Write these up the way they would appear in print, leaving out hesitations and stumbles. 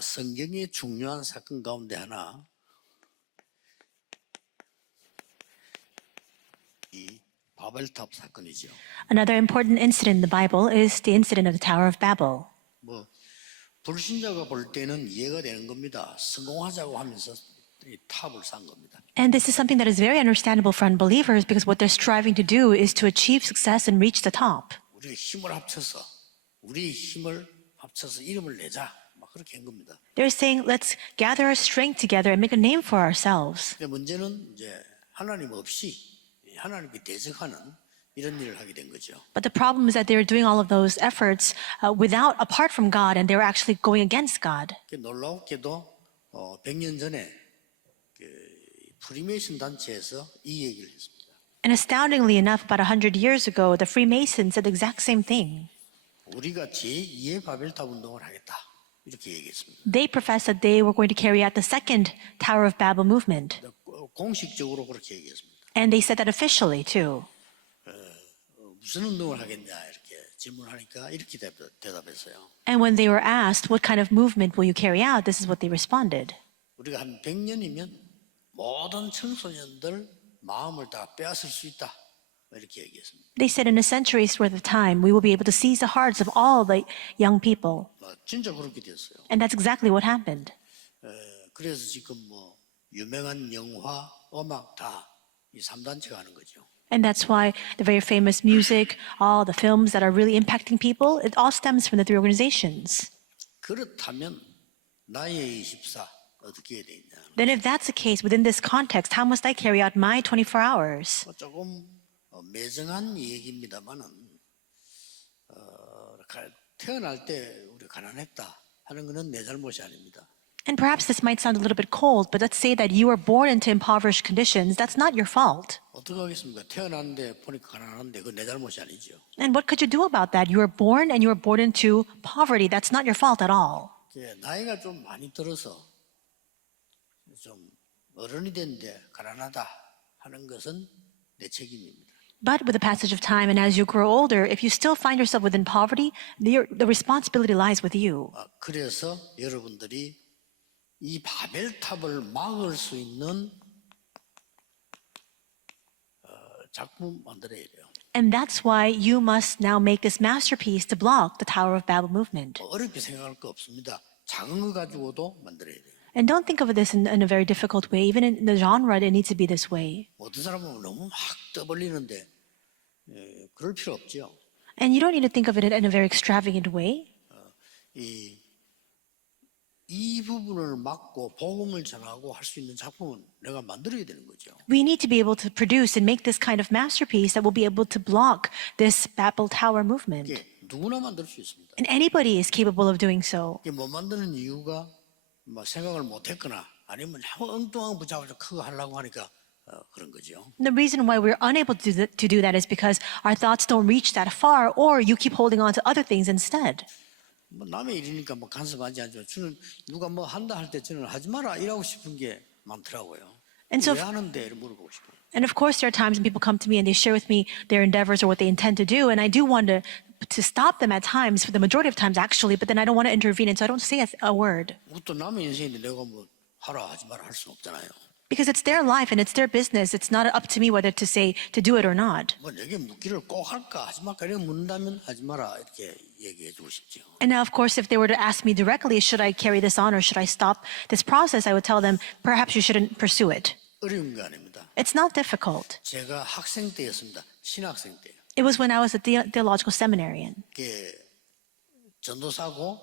성경의 중요한 사건 가운데 하나, 이 바벨탑 사건이죠. Another important incident in the Bible is the incident of the Tower of Babel. 뭐 불신자가 볼 때는 이해가 되는 겁니다. 성공하자고 하면서 이 탑을 쌓은 겁니다. And this is something that is very understandable for unbelievers because what they're striving to do is to achieve success and reach the top. 우리 힘을 합쳐서 이름을 내자. 막 그렇게 한 겁니다. They're saying, let's gather our strength together and make a name for ourselves. 근데 문제는 이제 하나님 없이 하나님께 대적하는 이런 일을 하게 된 거죠. But the problem is that they were doing all of those efforts apart from God, and they were actually going against God. 놀랍게도 100년 전에 프리메이슨 단체에서 이 얘기를 했습니다. And astoundingly enough, about 100 years ago, the Freemasons said the exact same thing. 우리가 제2의 바벨탑 운동을 하겠다. 이렇게 얘기했습니다. They professed that they were going to carry out the second Tower of Babel movement. 공식적으로 그렇게 얘기했습니다. And they said that officially, too. 무슨 운동을 하겠냐 이렇게 질문하니까 이렇게 대답했어요. And when they were asked, what kind of movement will you carry out? This is what they responded. 우리가 한 100년이면 모든 청소년들 마음을 다 빼앗을 수 있다. 이렇게 얘기했습니다. They said in a century's worth of time, we will be able to seize the hearts of all the young people. 진짜 그렇게 됐어요. And that's exactly what happened. 그래서 지금 뭐 유명한 영화, 음악 다 이 3단체가 하는 거죠. And that's why the very famous music, all the films that are really impacting people, it all stems from the three organizations. 그렇다면 나의 24 어떻게 해야 되냐? Then if that's the case, within this context, how must I carry out my 24 hours? 조금 매정한 얘기입니다만은 태어날 때 우리 가난했다 하는 것은 내 잘못이 아닙니다. And perhaps this might sound a little bit cold, but let's say that you were born into impoverished conditions. That's not your fault. 어떻게 하겠습니까? 태어났는데 보니까 가난한데 그건 내 잘못이 아니죠. And what could you do about that? You were born and you were born into poverty. That's not your fault at all. 나이가 좀 많이 들어서 좀 어른이 됐는데 가난하다 하는 것은 내 책임입니다. But with the passage of time and as you grow older, if you still find yourself within poverty, the responsibility lies with you. 그래서 여러분들이 이 바벨탑을 막을 수 있는 작품 만들어야 돼요. And that's why you must now make this masterpiece to block the Tower of Babel movement. 어렵게 생각할 거 없습니다. 작은 거 가지고도 만들어야 돼요. And don't think of this in a very difficult way. Even in the genre, it needs to be this way. 어떤 사람은 너무 막 떠벌리는데 그럴 필요 없죠. And you don't need to think of it in a very extravagant way. 이 부분을 막고 복음을 전하고 할 수 있는 작품은 내가 만들어야 되는 거죠. We need to be able to produce and make this kind of masterpiece that will be able to block this Babel Tower movement. 누구나 만들 수 있습니다. And anybody is capable of doing so. 못 만드는 이유가 생각을 못했거나 아니면 엉뚱한 붙잡아서 크게 하려고 하니까 그런 거죠. And the reason why we're unable to do that is because our thoughts don't reach that far, or you keep holding on to other things instead. 남의 일이니까 간섭하지 않죠. 저는 누가 한다 할 때 저는 하지 마라 이러고 싶은 게 많더라고요. And so, 왜 하는데 이렇게 물어보고 싶어요. and of course, there are times when people come to me and they share with me their endeavors or what they intend to do, and I do want to stop them at times, for the majority of times actually, but then I don't want to intervene, and so I don't say a word. 그것도 남의 인생인데 내가 하라 하지 마라 할 수는 없잖아요. Because it's their life and it's their business. It's not up to me whether to say to do it or not. 내게 묻기를 꼭 할까 하지 말까 이렇게 묻는다면 하지 마라 이렇게 얘기해 주고 싶죠. And now, of course, if they were to ask me directly, should I carry this on or should I stop this process, I would tell them, perhaps you shouldn't pursue it. 어려운 게 아닙니다. It's not difficult. 제가 학생 때였습니다. 신학생 때. It was when I was a theological seminarian. 전도사고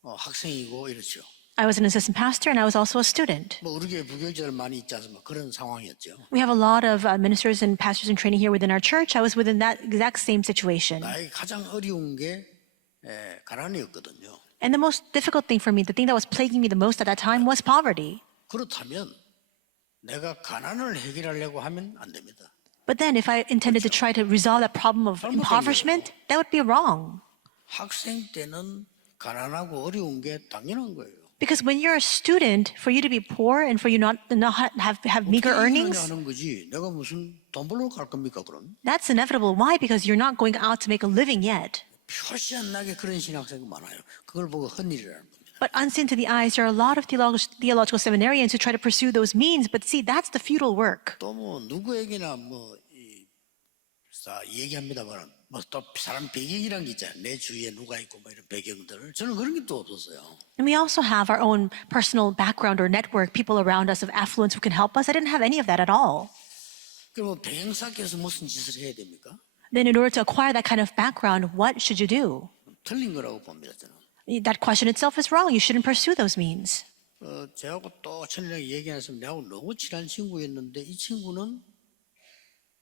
학생이고 이렇죠. I was an assistant pastor and I was also a student. 우리 교회 부교육자들 많이 있지 않습니까? 그런 상황이었죠. We have a lot of ministers and pastors in training here within our church. I was within that exact same situation. 나에게 가장 어려운 게 가난이었거든요. And the most difficult thing for me, the thing that was plaguing me the most at that time was poverty. 그렇다면 내가 가난을 해결하려고 하면 안 됩니다. But then if I intended to try to resolve that problem of impoverishment, that would be wrong. 학생 때는 가난하고 어려운 게 당연한 거예요. Because when you're a student, for you to be poor and for you not have meager earnings, 하는 거지. 내가 무슨 돈 벌러 갈 겁니까 그럼? that's inevitable. Why? Because you're not going out to make a living yet. 표시 안 나게 그런 신학생이 많아요. 그걸 보고 헛일이라는 겁니다. But unseen to the eyes, there are a lot of theological seminarians who try to pursue those means. But see, that's the futile work. 또 뭐 누구에게나 얘기합니다만 뭐 또 사람 배경이란 게 있잖아요. 내 주위에 누가 있고 뭐 이런 배경들. 저는 그런 게 또 없었어요. And we also have our own personal background or network, people around us of affluence who can help us. I didn't have any of that at all. 그럼 배경 쌓기 위해서 무슨 짓을 해야 됩니까? Then in order to acquire that kind of background, what should you do? 틀린 거라고 봅니다, 저는. That question itself is wrong. You shouldn't pursue those means. 저하고 또 천일하게 얘기해서 내하고 너무 친한 친구였는데 이 친구는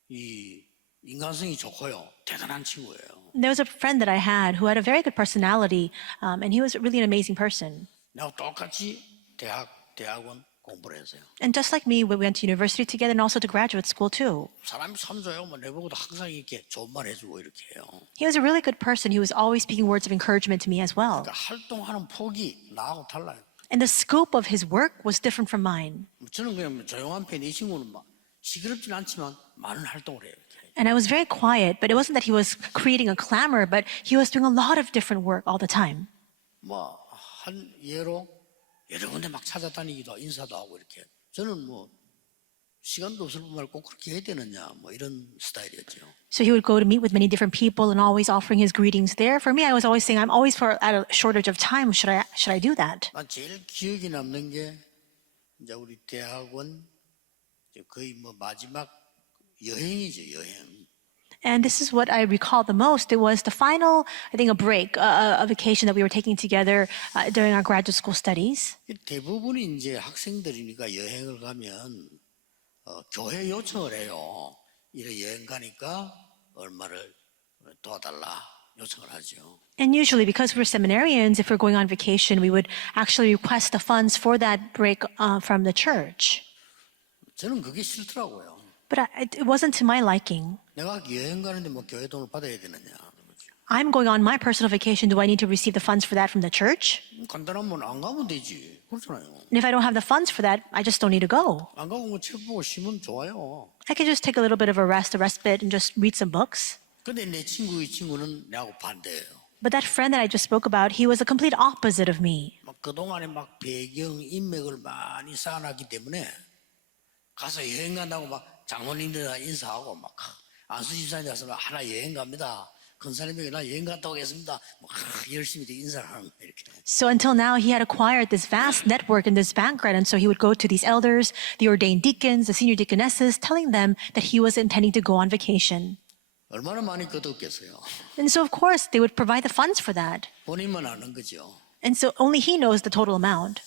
이 인간성이 좋고요. 대단한 친구예요. There was a friend that I had who had a very good personality, and he was really an amazing person. 나하고 똑같이 대학원 공부를 했어요. And just like me, we went to university together and also to graduate school too. 사람이 참 좋아요. 뭐 내보고도 항상 이렇게 좋은 말 해주고 이렇게 해요. He was a really good person. He was always speaking words of encouragement to me as well. 그러니까 활동하는 폭이 나하고 달라요. And the scope of his work was different from mine. 저는 그냥 조용한 편이 이 친구는 막 시끄럽진 않지만 많은 활동을 해요. And I was very quiet, but it wasn't that he was creating a clamor, but he was doing a lot of different work all the time. 뭐 한 예로 여러 군데 막 찾아다니기도 하고 인사도 하고 이렇게. 저는 뭐 시간도 없을 뿐만 꼭 그렇게 해야 되느냐 뭐 이런 스타일이었죠. So he would go to meet with many different people and always offering his greetings there. For me, I was always saying, I'm always at a shortage of time. Should I do that? 난 제일 기억에 남는 게 이제 우리 대학원 거의 뭐 마지막 여행이죠, 여행. And this is what I recall the most. It was the final, I think, a break, a vacation that we were taking together during our graduate school studies. 대부분이 이제 학생들이니까 여행을 가면 교회 요청을 해요. 이래 여행 가니까 얼마를 도와달라 요청을 하죠. And usually, because we're seminarians, if we're going on vacation, we would actually request the funds for that break from the church. 저는 그게 싫더라고요. But it wasn't to my liking. 내가 여행 가는데 뭐 교회 돈을 받아야 되느냐. I'm going on my personal vacation. Do I need to receive the funds for that from the church? 간단한 건 안 가면 되지. 그렇잖아요. And if I don't have the funds for that, I just don't need to go. 안 가고 뭐 책 보고 쉬면 좋아요. I can just take a little bit of a respite, and just read some books. 근데 내 이 친구는 내하고 반대예요. But that friend that I just spoke about, he was a complete opposite of me. 막 그동안에 막 배경, 인맥을 많이 쌓아놨기 때문에 가서 여행 간다고 막 장로님들이나 인사하고 막 안수 집사님 와서 하나 여행 갑니다. 권사님에게 나 여행 갔다 오겠습니다. 막 열심히 인사를 하는 거예요. 이렇게. So until now, he had acquired this vast network and this background. And so he would go to these elders, the ordained deacons, the senior deaconesses, telling them that he was intending to go on vacation. 얼마나 많이 거뒀겠어요. And so, of course, they would provide the funds for that. 본인만 아는 거죠. And so only he knows the total amount.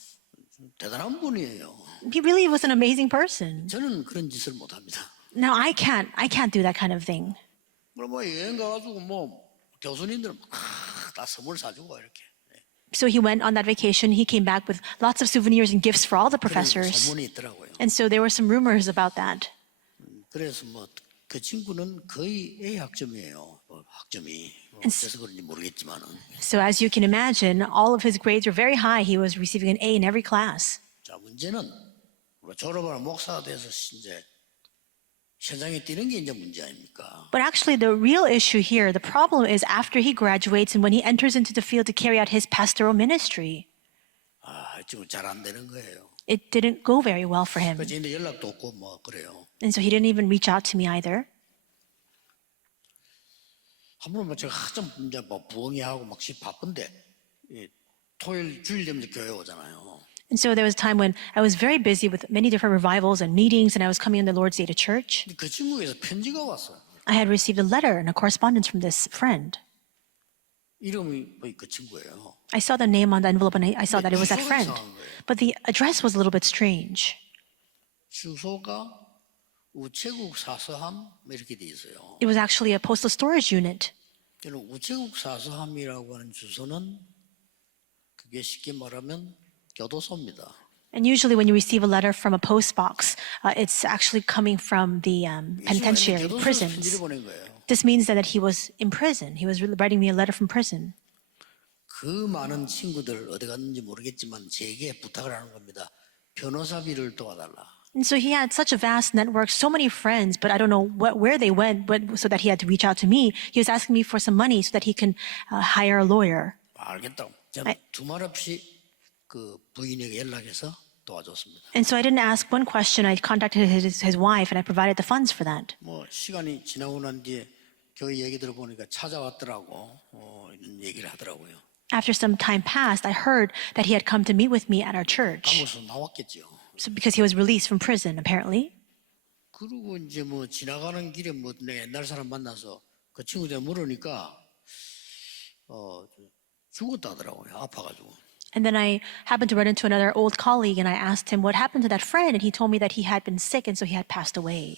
대단한 분이에요. He really was an amazing person. 저는 그런 짓을 못 합니다. Now, I can't do that kind of thing. 그럼 뭐 여행 가가지고 뭐 교수님들은 다 선물 사주고 이렇게. So he went on that vacation. He came back with lots of souvenirs and gifts for all the 그런 professors. 소문이 있더라고요. And so there were some rumors about that. 그래서 뭐 그 친구는 거의 A 학점이에요. 학점이. 그래서 그런지 모르겠지만은. So as you can imagine, all of his grades were very high. He was receiving an A in every class. 자, 문제는 졸업하는 목사가 돼서 이제 현장에 뛰는 게 이제 문제 아닙니까? But actually, the real issue here, the problem is after he graduates and when he enters into the field to carry out his pastoral ministry. 지금 잘 안 되는 거예요. It didn't go very well for him. 그래서 이제 연락도 없고 뭐 그래요. And so he didn't even reach out to me either. 한 번은 뭐 제가 좀 이제 뭐 부흥회하고 막 바쁜데 토요일 주일 되면 이제 교회 오잖아요. And so there was a time when I was very busy with many different revivals and meetings, and I was coming on the Lord's Day to church. 그 친구에서 편지가 왔어요. I had received a letter and a correspondence from this friend. 이름이 그 친구예요. I saw the name on the envelope and I saw that it was that friend. But the address was a little bit strange. 주소가 우체국 사서함 이렇게 돼 있어요. It was actually a postal storage unit. 우체국 사서함이라고 하는 주소는 그게 쉽게 말하면 교도소입니다. And usually when you receive a letter from a post box, it's actually coming from the penitentiary prisons. This means that he was in prison. He was writing me a letter from prison. 그 많은 친구들 어디 갔는지 모르겠지만 제게 부탁을 하는 겁니다. 변호사비를 도와달라. And so he had such a vast network, so many friends, but I don't know where they went, so that he had to reach out to me. He was asking me for some money so that he can hire a lawyer. 알겠다. 저는 두말 없이 그 부인에게 연락해서 도와줬습니다. And so I didn't ask one question. I contacted his wife and I provided the funds for that. 뭐 시간이 지나고 난 뒤에 교회 얘기 들어보니까 찾아왔더라고 이런 얘기를 하더라고요. After some time passed, I heard that he had come to meet with me at our church. 감옥에서 나왔겠죠. So because he was released from prison, apparently. 그리고 이제 뭐 지나가는 길에 뭐 내가 옛날 사람 만나서 그 친구들 물으니까 죽었다 하더라고요. 아파가지고. And then I happened to run into another old colleague and I asked him what happened to that friend, and he told me that he had been sick and so he had passed away.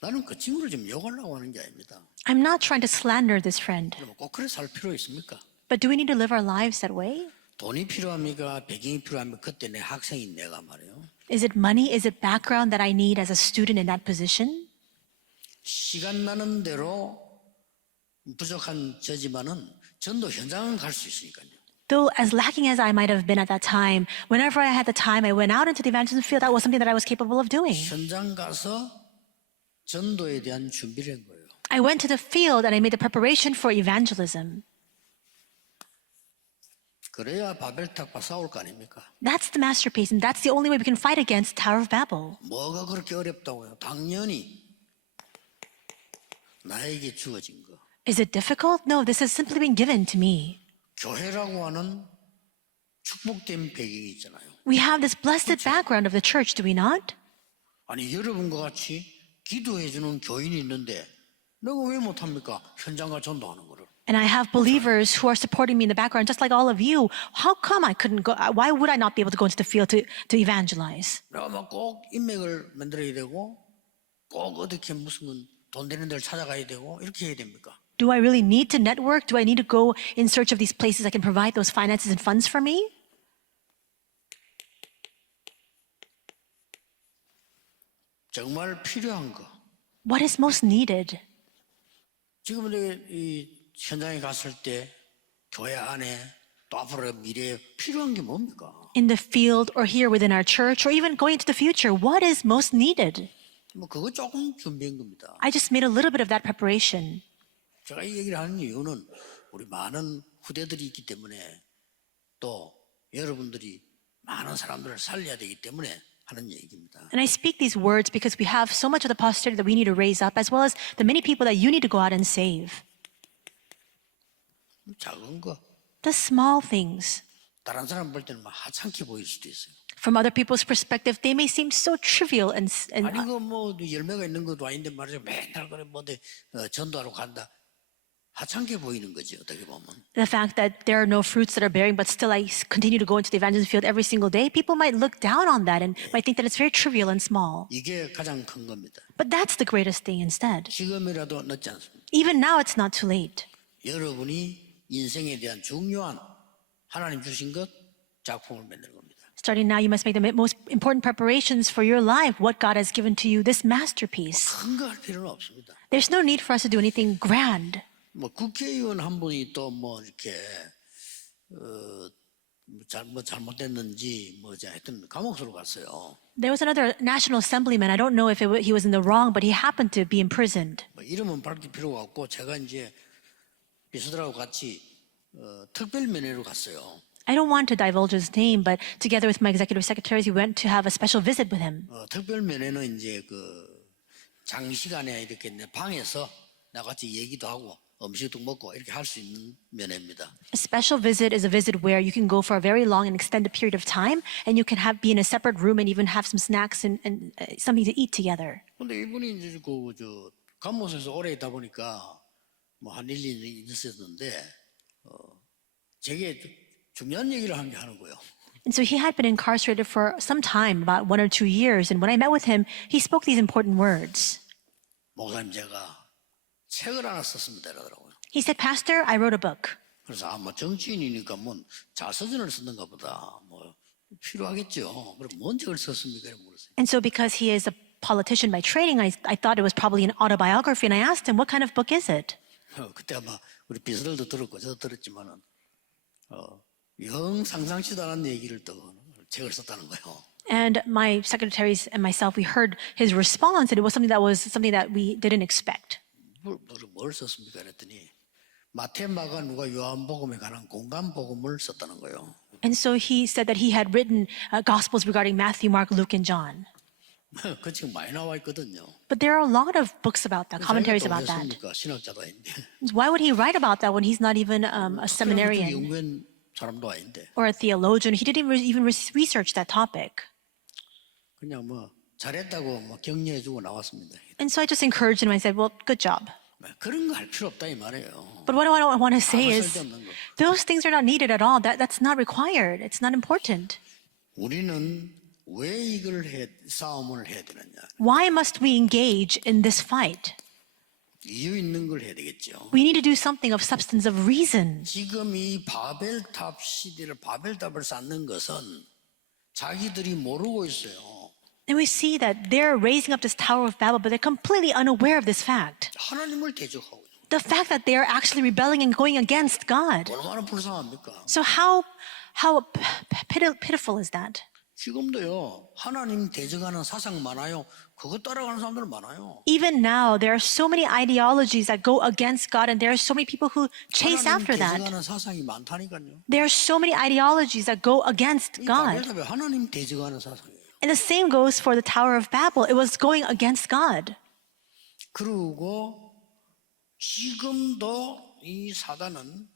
나는 그 친구를 좀 욕하려고 하는 게 아닙니다. I'm not trying to slander this friend, 그럼 꼭 그래 살 필요 있습니까? but do we need to live our lives that way? 돈이 필요합니까? 배경이 필요합니까? 그때 내 학생인 내가 말이에요. Is it money? Is it background that I need as a student in that position? 시간 나는 대로 부족한 저지만은 전도 현장은 갈 수 있으니까요. Though as lacking as I might have been at that time, whenever I had the time, I went out into the evangelism field. That was something that I was capable of doing. 현장 가서 전도에 대한 준비를 한 거예요. I went to the field and I made the preparation for evangelism. 그래야 바벨탑과 싸울 거 아닙니까? That's the masterpiece, and that's the only way we can fight against Tower of Babel. 뭐가 그렇게 어렵다고요? 당연히 나에게 주어진 거. Is it difficult? No, this has simply been given to me. 교회라고 하는 축복된 배경이 있잖아요. We have this blessed background of the church, do we not? 아니 여러분과 같이 기도해주는 교인이 있는데 내가 왜 못합니까? 현장과 전도하는 거를. And I have believers who are supporting me in the background, just like all of you. How come I couldn't go? Why would I not be able to go into the field to evangelize? 내가 막 꼭 인맥을 만들어야 되고 꼭 어떻게 무슨 돈 되는 데를 찾아가야 되고 이렇게 해야 됩니까? Do I really need to network? Do I need to go in search of these places that can provide those finances and funds for me? 정말 필요한 거. What is most needed? 지금 이 현장에 갔을 때 교회 안에 또 앞으로 미래에 필요한 게 뭡니까? In the field or here within our church or even going into the future, what is most needed? 뭐 그거 조금 준비한 겁니다. I just made a little bit of that preparation. 제가 이 얘기를 하는 이유는 우리 많은 후대들이 있기 때문에 또 여러분들이 많은 사람들을 살려야 되기 때문에 하는 얘기입니다. And I speak these words because we have so much of the posterity that we need to raise up, as well as the many people that you need to go out and save. 작은 거 The small things. 다른 사람 볼 때는 막 하찮게 보일 수도 있어요. From other people's perspective, they may seem so trivial and 아니 그뭐 열매가 있는 것도 아닌데 말이죠. 맨날 그래 뭐 전도하러 간다. 하찮게 보이는 거지 어떻게 보면. the fact that there are no fruits that are bearing, but still I continue to go into the evangelism field every single day, people might look down on that and might think that it's very trivial and small. 이게 가장 큰 겁니다. But that's the greatest thing instead. 지금이라도 늦지 않습니다. Even now, it's not too late. 여러분이 인생에 대한 중요한 하나님 주신 것 작품을 만드는 겁니다. Starting now, you must make the most important preparations for your life, what God has given to you, this masterpiece. 큰 거 할 필요는 없습니다. There's no need for us to do anything grand. 뭐 국회의원 한 분이 또 뭐 이렇게 잘못됐는지 뭐지 하여튼 감옥으로 갔어요. There was another national assemblyman. I don't know if he was in the wrong, but he happened to be imprisoned. 뭐 이름은 밝힐 필요가 없고 제가 이제 비서들하고 같이 특별 면회로 갔어요. I don't want to divulge his name, but together with my executive secretaries, we went to have a special visit with him. 특별 면회는 이제 그 장시간에 이렇게 내 방에서 나같이 얘기도 하고 음식도 먹고 이렇게 할 수 있는 면회입니다. A special visit is a visit where you can go for a very long and extended period of time, and you can be in a separate room and even have some snacks and something to eat together. 근데 이분이 이제 저 감옥에서 오래 있다 보니까 뭐 한 1, 2년 있었는데 되게 중요한 얘기를 하는 거예요. And so he had been incarcerated for some time, about 1 or 2 years. And when I met with him, he spoke these important words. 목사님 제가 책을 하나 썼습니다 이러더라고요. He said, Pastor, I wrote a book. 그래서 뭐 정치인이니까 뭐 자서전을 쓰는가 보다 뭐 필요하겠죠. 그럼 뭔 책을 썼습니까? 이렇게 물었어요. And so because he is a politician by training, I thought it was probably an autobiography. And I asked him, what kind of book is it? 그때 아마 우리 비서들도 들었고 저도 들었지만은 영 상상치도 않은 얘기를 또 책을 썼다는 거예요. And my secretaries and myself, we heard his response, and it was something that we didn't expect. 뭘 썼습니까? 그랬더니 마태, 마가, 누가 요한복음에 관한 공간 복음을 썼다는 거예요. And so he said that he had written gospels regarding Matthew, Mark, Luke, and John. 그 책 많이 나와 있거든요. But there are a lot of books about that, commentaries 자기가 또 about that. 했습니까? 신학자도 아닌데. Why would he write about that when he's not even a seminarian 연구한 사람도 아닌데. or a theologian? He didn't even research that topic. 그냥 뭐 잘했다고 뭐 격려해주고 나왔습니다. And so I just encouraged him. I said, well, good job. 그런 거 할 필요 없다 이 말이에요. But what I want to say 아무 is, 쓸데없는 거. those things are not needed at all. That's not required. It's not important. 우리는 왜 이걸 싸움을 해야 되느냐? Why must we engage in this fight? 이유 있는 걸 해야 되겠죠. We need to do something of substance, of reason. 지금 이 바벨탑 시대를 바벨탑을 쌓는 것은 자기들이 모르고 있어요. And we see that they're raising up this Tower of Babel, but they're completely unaware of this fact. 하나님을 대적하고 있는 The fact that they're actually rebelling and going against God. 얼마나 불쌍합니까? So how pitiful is that? 지금도요 하나님 대적하는 사상 많아요. 그거 따라가는 사람들 많아요. Even now, there are so many ideologies that go against God, and there are so many people who chase 하나님 after that. 대적하는 사상이 많다니까요. There are so many ideologies that go against 이 God. 바벨탑에 하나님 대적하는 사상이에요. And the same goes for the Tower of Babel. It was going against God. 그리고 지금도 이 사단은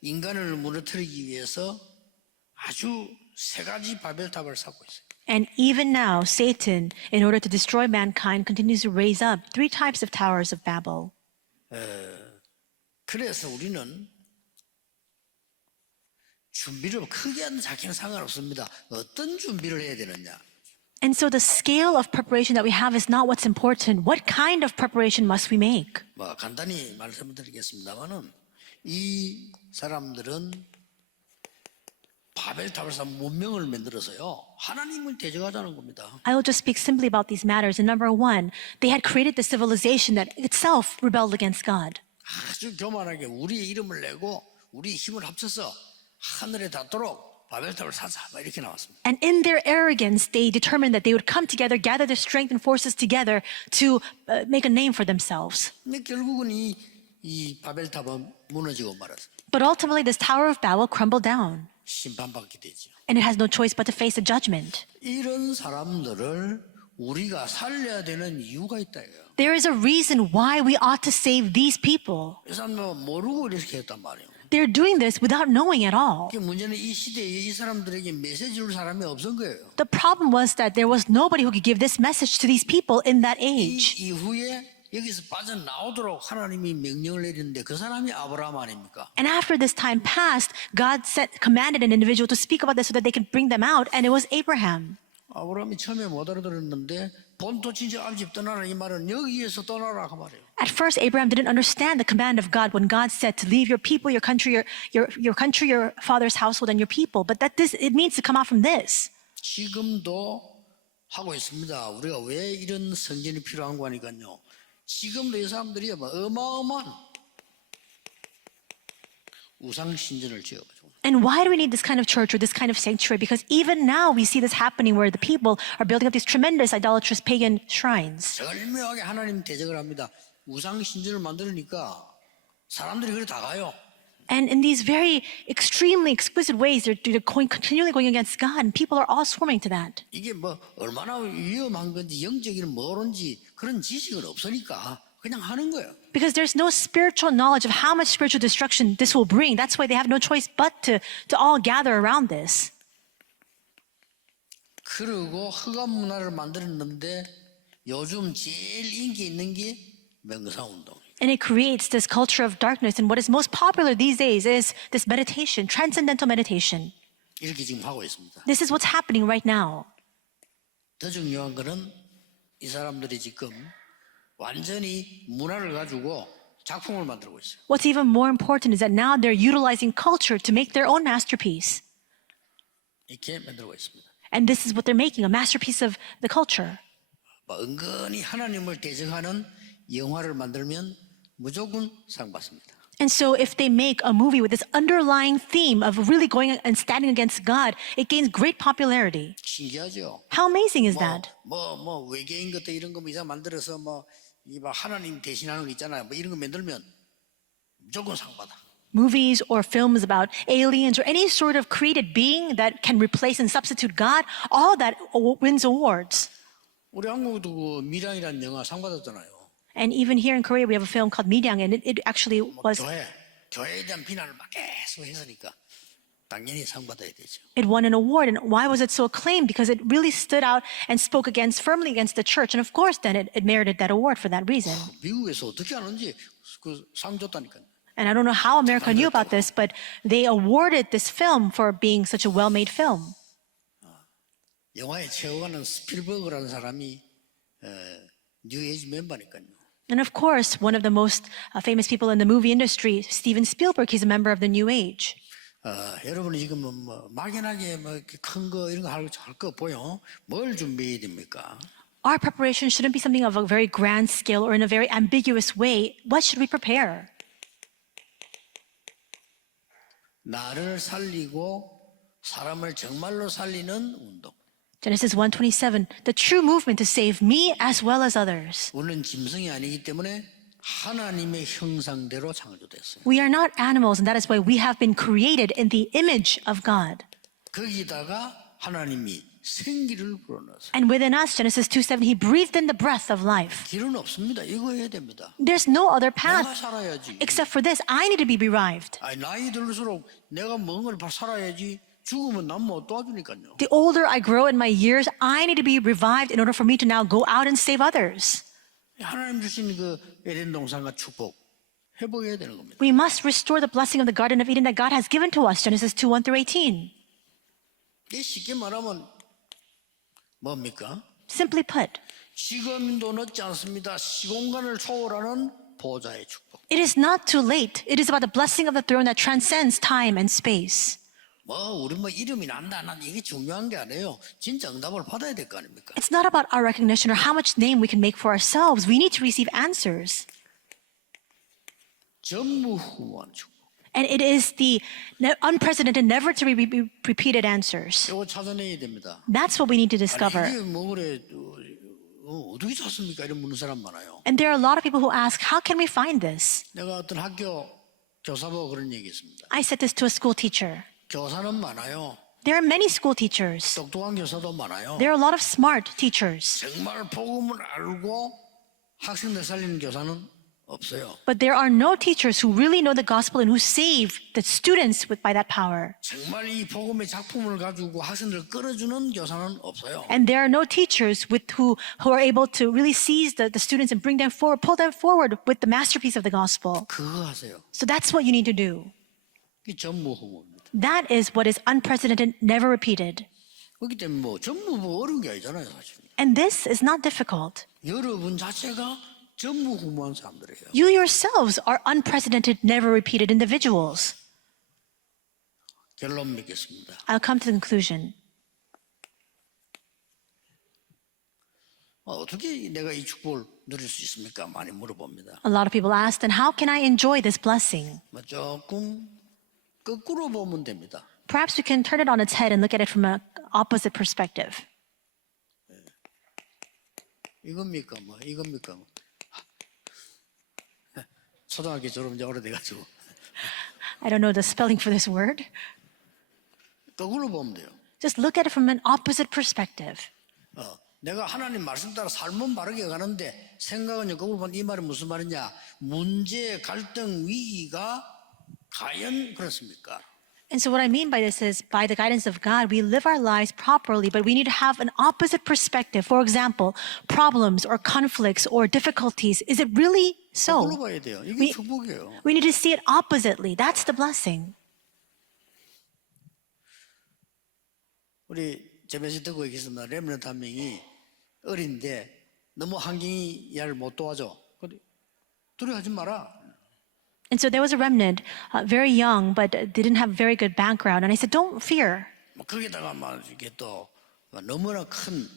인간을 무너뜨리기 위해서 아주 세 가지 바벨탑을 쌓고 있어요. And even now, Satan, in order to destroy mankind, continues to raise up 3 types of towers of Babel. 그래서 우리는 준비를 크게 하든 작게는 상관없습니다. 어떤 준비를 해야 되느냐? And so the scale of preparation that we have is not what's important. What kind of preparation must we make? 뭐 간단히 말씀드리겠습니다만은 이 사람들은 바벨탑을 쌓은 문명을 만들어서요 하나님을 대적하자는 겁니다. I will just speak simply about these matters. And number 1, they had created the civilization that itself rebelled against God. 아주 교만하게 우리의 이름을 내고 우리의 힘을 합쳐서 하늘에 닿도록 바벨탑을 사자 막 이렇게 나왔습니다. And in their arrogance, they determined that they would come together, gather their strength and forces together to make a name for themselves. 근데 결국은 이 바벨탑은 무너지고 말았어요. But ultimately, this Tower of Babel crumbled down, 심판받게 되죠. and it has no choice but to face a judgment. 이런 사람들을 우리가 살려야 되는 이유가 있다 이거예요. There is a reason why we ought to save these people. 이 사람은 모르고 이렇게 했단 말이에요. They're doing this without knowing at all. 그 문제는 이 시대에 이 사람들에게 메시지 줄 사람이 없은 거예요. The problem was that there was nobody who could give this message to these people in that 이 age. 이후에 여기서 빠져나오도록 하나님이 명령을 내리는데 그 사람이 아브라함 아닙니까? And after this time passed, God commanded an individual to speak about this so that they could bring them out, and it was Abraham. 아브라함이 처음에 못 알아들었는데 본토 친척 아버지 떠나라 이 말은 여기에서 떠나라 그 말이에요. At first, Abraham didn't understand the command of God when God said to leave your people, your country, your country, your father's household, and your people. But it means to come out from this. 지금도 하고 있습니다. 우리가 왜 이런 성전이 필요한 거니까요. 지금도 이 사람들이 어마어마한 우상 신전을 지어가지고. And why do we need this kind of church or this kind of sanctuary? Because even now we see this happening where the people are building up these tremendous idolatrous pagan shrines. 절묘하게 하나님 대적을 합니다. 우상 신전을 만들으니까 사람들이 그래 다 가요. And in these very extremely exquisite ways, they're continually going against God, and people are all swarming to that. 이게 뭐 얼마나 위험한 건지 영적인 뭐론지 그런 지식은 없으니까 그냥 하는 거예요. Because there's no spiritual knowledge of how much spiritual destruction this will bring. That's why they have no choice but to all gather around this. 그리고 흑암 문화를 만들었는데 요즘 제일 인기 있는 게 명상운동. And it creates this culture of darkness. And what is most popular these days is this meditation, transcendental meditation. 이렇게 지금 하고 있습니다. This is what's happening right now. 더 중요한 거는 이 사람들이 지금 완전히 문화를 가지고 작품을 만들고 있어요. What's even more important is that now they're utilizing culture to make their own masterpiece. 이렇게 만들고 있습니다. And this is what they're making, a masterpiece of the culture. 은근히 하나님을 대적하는 영화를 만들면 무조건 상 받습니다. And so if they make a movie with this underlying theme of really going and standing against God, it gains great popularity. 신기하죠? How amazing is that? 뭐 외계인 것도 이런 거 이상 만들어서 이 하나님 대신하는 거 있잖아요. 뭐 이런 거 만들면 무조건 상 받아. movies or films about aliens or any sort of created being that can replace and substitute God, all that wins awards. 우리 한국도 그 미량이라는 영화 상 받았잖아요. And even here in Korea, we have a film called Miryang, and it actually was. 교회에 대한 비난을 막 계속 했으니까 당연히 상 받아야 되죠. It won an award, and why was it so acclaimed? Because it really stood out and spoke firmly against the church, and of course, then it merited that award for that reason. 미국에서 어떻게 하는지 그 상 줬다니까요. And I don't know how America knew about this, but they awarded this film for being such a well-made film. 영화의 최고가는 스필버그라는 사람이 뉴에이지 멤버니까요. And of course, one of the most famous people in the movie industry, Steven Spielberg, he's a member of the New Age. 여러분이 지금 뭐 막연하게 뭐 큰 거 이런 거 할 거 보여. 뭘 준비해야 됩니까? Our preparation shouldn't be something of a very grand scale or in a very ambiguous way. What should we prepare? 나를 살리고 사람을 정말로 살리는 운동. Genesis 1:27, the true movement to save me as well as others. 우리는 짐승이 아니기 때문에 하나님의 형상대로 창조됐어요. We are not animals, and that is why we have been created in the image of God. 거기다가 하나님이 생기를 불어넣었어요. And within us, Genesis 2:7, He breathed in the breath of life. 길은 없습니다. 이거 해야 됩니다. There's no other path 내가 살아야지. except for this. I need to be revived. 아니, 나이 들수록 내가 먹은 걸 살아야지. 죽으면 남 못 도와주니까요. The older I grow in my years, I need to be revived in order for me to now go out and save others. 하나님 주신 그 에덴 동산과 축복 회복해야 되는 겁니다. We must restore the blessing of the Garden of Eden that God has given to us, Genesis 2:1-18. 쉽게 말하면 뭡니까? Simply put, 지금도 늦지 않습니다. 시공간을 초월하는 보좌의 축복. it is not too late. It is about the blessing of the throne that transcends time and space. 우리 이름이 난다 안 난다 이게 중요한 게 아니에요. 진짜 응답을 받아야 될 거 아닙니까? It's not about our recognition or how much name we can make for ourselves. We need to receive answers. 전무후무한 축복. And it is the unprecedented, never to be repeated answers. 이거 찾아내야 됩니다. That's what we need to discover. 이게 뭐 그래 어떻게 찾습니까? 이런 묻는 사람 많아요. And there are a lot of people who ask, how can we find this? 내가 어떤 학교 교사보고 그런 얘기 했습니다. I said this to a school teacher. 교사는 많아요. There are many school teachers. 똑똑한 교사도 많아요. There are a lot of smart teachers. 정말 복음을 알고 학생들 살리는 교사는 없어요. But there are no teachers who really know the gospel and who save the students by that power. 정말 이 복음의 작품을 가지고 학생들을 끌어주는 교사는 없어요. And there are no teachers who are able to really seize the students and bring them forward, pull them forward with the masterpiece of the gospel. 그거 하세요. So that's what you need to do. 이게 전무후무입니다. That is what is unprecedented, never repeated. 그렇기 때문에 전무 어려운 게 아니잖아요, 사실. And this is not difficult. 여러분 자체가 전무후무한 사람들이에요. You yourselves are unprecedented, never repeated individuals. 결론 맺겠습니다. I'll come to the conclusion. 어떻게 내가 이 축복을 누릴 수 있습니까? 많이 물어봅니다. A lot of people ask, then how can I enjoy this blessing? 조금 거꾸로 보면 됩니다. Perhaps we can turn it on its head and look at it from an opposite perspective. 이겁니까? 이겁니까? 초등학교 졸업 이제 오래돼가지고. I don't know the spelling for this word. 거꾸로 보면 돼요. Just look at it from an opposite perspective. 내가 하나님 말씀 따라 삶은 바르게 가는데 생각은 거꾸로 보면 이 말이 무슨 말이냐? 문제, 갈등, 위기가 과연 그렇습니까? And so what I mean by this is, by the guidance of God, we live our lives properly, but we need to have an opposite perspective. For example, problems or conflicts or difficulties. Is it really so? 거꾸로 봐야 돼요. 이게 축복이에요. We need to see it oppositely. That's the blessing. 우리 제 메시지 듣고 있겠습니다. 렘넌트 한 명이 어린데 너무 환경이 얘를 못 도와줘. 두려워하지 마라. And so there was a remnant, very young, but didn't have very good background. And I said, don't fear. 거기다가 막 이게 또 너무나 큰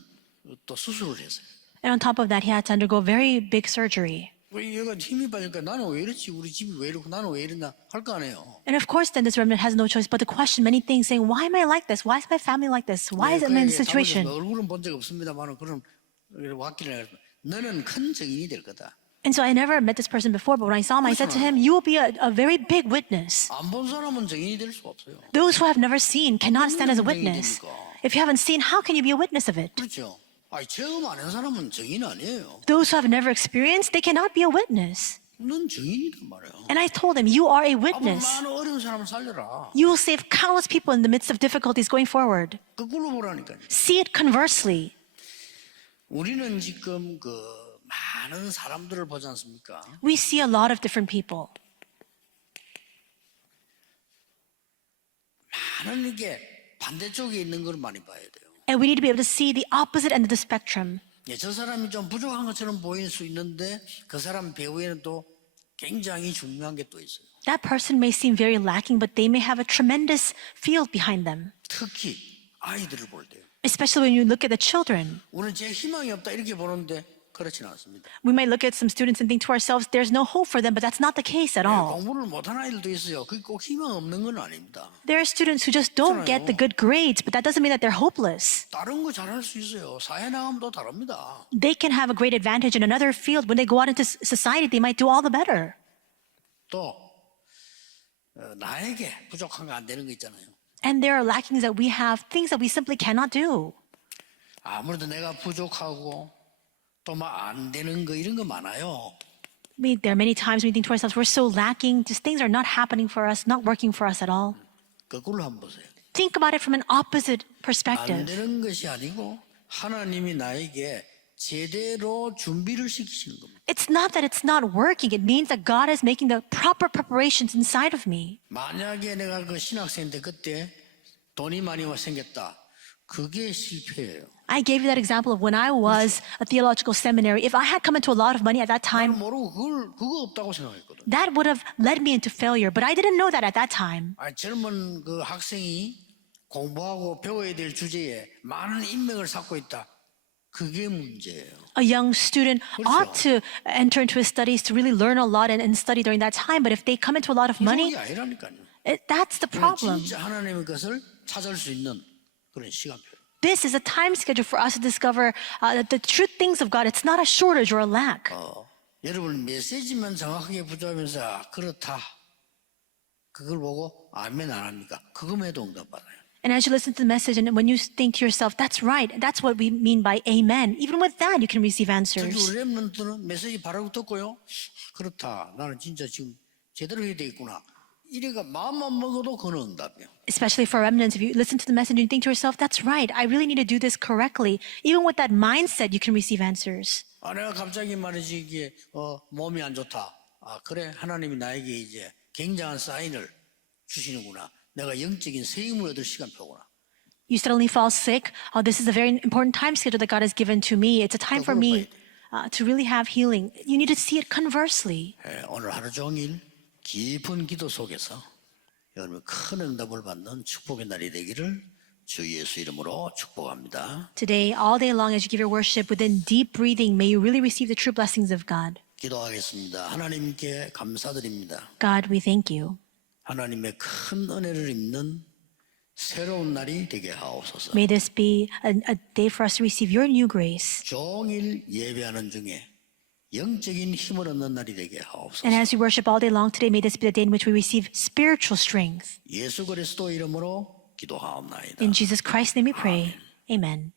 또 수술을 했어요. And on top of that, he had to undergo very big surgery. 얘가 힘이 빠지니까 나는 왜 이렇지? 우리 집이 왜 이렇고 나는 왜 이러나 할 거 아니에요. And of course, then this remnant has no choice but to question many things, saying, why am I like this? Why is my family like this? Why is it in this situation? 얼굴은 본 적 없습니다만 그런 왔기를 너는 큰 증인이 될 거다. And so I never met this person before, but when I saw him, I said to him, you will be a very big witness. 안 본 사람은 증인이 될 수가 없어요. Those who have never seen cannot stand as a witness. If you haven't seen, how can you be a witness of it? 그렇죠. 아니, 체험 안 한 사람은 증인 아니에요. Those who have never experienced, they cannot be a witness. 넌 증인이란 말이에요. And I told him, you are a 앞으로 witness. 많은 어려운 사람을 살려라. You will save countless people in the midst of difficulties going forward. 거꾸로 보라니까요. See it conversely. 우리는 지금 그 많은 사람들을 보지 않습니까? We see a lot of different people. 많은 게 반대쪽에 있는 걸 많이 봐야 돼요. And we need to be able to see the opposite end of the spectrum. 예, 저 사람이 좀 부족한 것처럼 보일 수 있는데 그 사람 배후에는 또 굉장히 중요한 게 또 있어요. That person may seem very lacking, but they may have a tremendous field behind them. 특히 아이들을 볼 때요. Especially when you look at the children. 우리는 제 희망이 없다 이렇게 보는데 그렇지는 않습니다. We might look at some students and think to ourselves, there's no hope for them, but that's not the case at all. 공부를 못하는 아이들도 있어요. 그게 꼭 희망 없는 건 아닙니다. There are students who just don't get the good grades, but that doesn't mean that they're hopeless. 다른 거 잘할 수 있어요. 사회 나가면 또 다릅니다. They can have a great advantage in another field. When they go out into society, they might do all the better. 또 나에게 부족한 거 안 되는 거 있잖아요. And there are lackings that we have, things that we simply cannot do. 아무래도 내가 부족하고 또 막 안 되는 거 이런 거 많아요. There are many times we think to ourselves, we're so lacking, just things are not happening for us, not working for us at all. 거꾸로 한번 보세요. Think about it from an opposite 안 perspective. 되는 것이 아니고 하나님이 나에게 제대로 준비를 시키시는 겁니다. It's not that it's not working. It means that God is making the proper preparations inside of me. 만약에 내가 그 신학생 때 그때 돈이 많이 생겼다. 그게 실패예요. I gave you that example of when I was a theological seminary. If I had come into a lot of money at that time, 모르고 그거 없다고 생각했거든. that would have led me into failure. But I didn't know that at that time. 젊은 그 학생이 공부하고 배워야 될 주제에 많은 인맥을 쌓고 있다. 그게 문제예요. A young student ought to enter into his studies to really learn a lot and study during that time. But if they come into a lot of money, 그게 아니라니까요. that's the problem. 진짜 하나님의 것을 찾을 수 있는 그런 시간표. This is a time schedule for us to discover the true things of God. It's not a shortage or a lack. 여러분 메시지만 정확하게 붙잡으면서 그렇다. 그걸 보고 아멘 안 합니까? 그것에도 응답받아요. And as you listen to the message, and when you think to yourself, that's right, that's what we mean by amen. Even with that, you can receive 특히 answers. 우리 렘넌트는 메시지 바로 듣고요. 그렇다. 나는 진짜 지금 제대로 해야 되겠구나. 이래가 마음만 먹어도 그건 응답이에요. Especially for remnants, if you listen to the message and you think to yourself, that's right, I really need to do this correctly. Even with that mindset, you can receive answers. 내가 갑자기 말이지 이게 몸이 안 좋다. 그래 하나님이 나에게 이제 굉장한 사인을 주시는구나. 내가 영적인 세임을 얻을 시간표구나. You suddenly fall sick. This is a very important time schedule that God has given to me. It's a time for me to really have healing. You need to see it conversely. 오늘 하루 종일 깊은 기도 속에서 여러분 큰 응답을 받는 축복의 날이 되기를 주 예수 이름으로 축복합니다. Today, all day long, as you give your worship within deep breathing, may you really receive the true blessings of God. 기도하겠습니다. 하나님께 감사드립니다. God, we thank you. 하나님의 큰 은혜를 입는 새로운 날이 되게 하옵소서. May this be a day for us to receive your new grace. 종일 예배하는 중에 영적인 힘을 얻는 날이 되게 하옵소서. And as we worship all day long today, may this be the day in which we receive spiritual strength. 예수 그리스도 이름으로 기도하옵나이다. In Jesus Christ's name we pray. Amen.